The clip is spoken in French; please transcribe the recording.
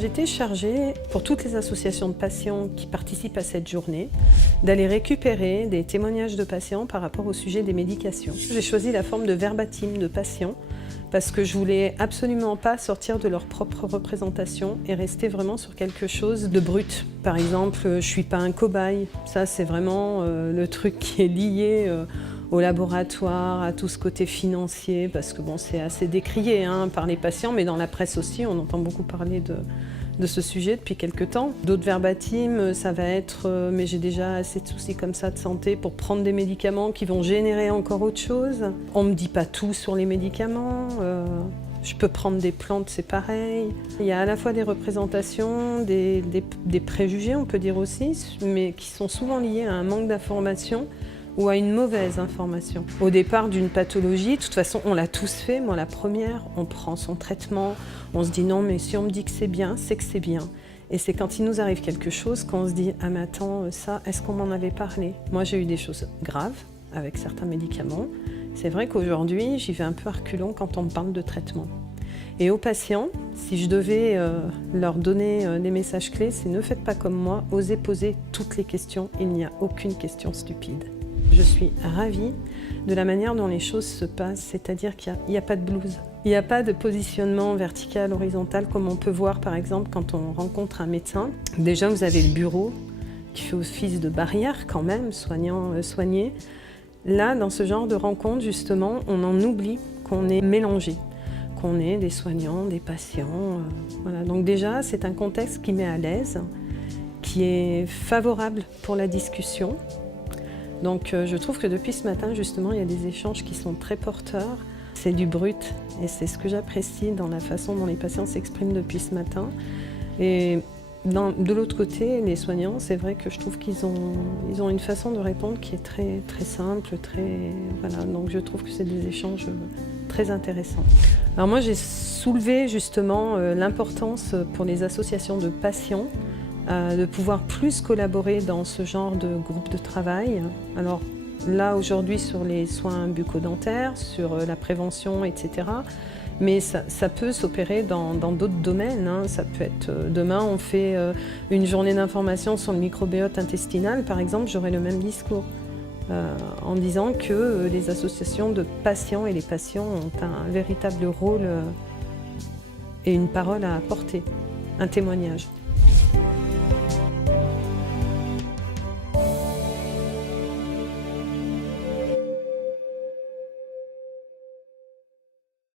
J'étais chargée, pour toutes les associations de patients qui participent à cette journée, d'aller récupérer des témoignages de patients par rapport au sujet des médications. J'ai choisi la forme de verbatim de patients parce que je voulais absolument pas sortir de leur propre représentation et rester vraiment sur quelque chose de brut. Par exemple, je suis pas un cobaye. Ça, c'est vraiment le truc qui est lié au laboratoire, à tout ce côté financier, parce que bon, c'est assez décrié par les patients, mais dans la presse aussi, on entend beaucoup parler de ce sujet depuis quelques temps. D'autres verbatims, ça va être mais j'ai déjà assez de soucis comme ça de santé pour prendre des médicaments qui vont générer encore autre chose. On me dit pas tout sur les médicaments. Je peux prendre des plantes, c'est pareil. Il y a à la fois des représentations, des préjugés, on peut dire aussi, mais qui sont souvent liés à un manque d'information ou à une mauvaise information. Au départ d'une pathologie, de toute façon, on l'a tous fait. Moi, la première, on prend son traitement, on se dit non, mais si on me dit que c'est bien, c'est que c'est bien. Et c'est quand il nous arrive quelque chose qu'on se dit « Ah mais attends, ça, est-ce qu'on m'en avait parlé ?» Moi, j'ai eu des choses graves avec certains médicaments. C'est vrai qu'aujourd'hui, j'y vais un peu à reculons quand on me parle de traitement. Et aux patients, si je devais leur donner des messages clés, c'est ne faites pas comme moi, osez poser toutes les questions, il n'y a aucune question stupide. Je suis ravie de la manière dont les choses se passent, c'est-à-dire qu'il n'y a pas de blues. Il n'y a pas de positionnement vertical, horizontal, comme on peut voir par exemple quand on rencontre un médecin. Déjà, vous avez le bureau qui fait office de barrière quand même, soignant, soigné. Là, dans ce genre de rencontre, justement, on en oublie qu'on est mélangé, qu'on est des soignants, des patients. Voilà. Donc déjà, c'est un contexte qui met à l'aise, qui est favorable pour la discussion. Donc je trouve que depuis ce matin, justement, il y a des échanges qui sont très porteurs. C'est du brut et c'est ce que j'apprécie dans la façon dont les patients s'expriment depuis ce matin. Et de l'autre côté, les soignants, c'est vrai que je trouve qu'ils ont une façon de répondre qui est très, très simple, voilà. Donc je trouve que c'est des échanges très intéressants. Alors moi, j'ai soulevé justement l'importance pour les associations de patients de pouvoir plus collaborer dans ce genre de groupe de travail. Alors là, aujourd'hui, sur les soins bucco-dentaires, sur la prévention, etc. Mais ça peut s'opérer dans d'autres domaines. Ça peut être, demain, on fait une journée d'information sur le microbiote intestinal, par exemple, j'aurai le même discours. En disant que les associations de patients et les patients ont un véritable rôle et une parole à apporter, un témoignage.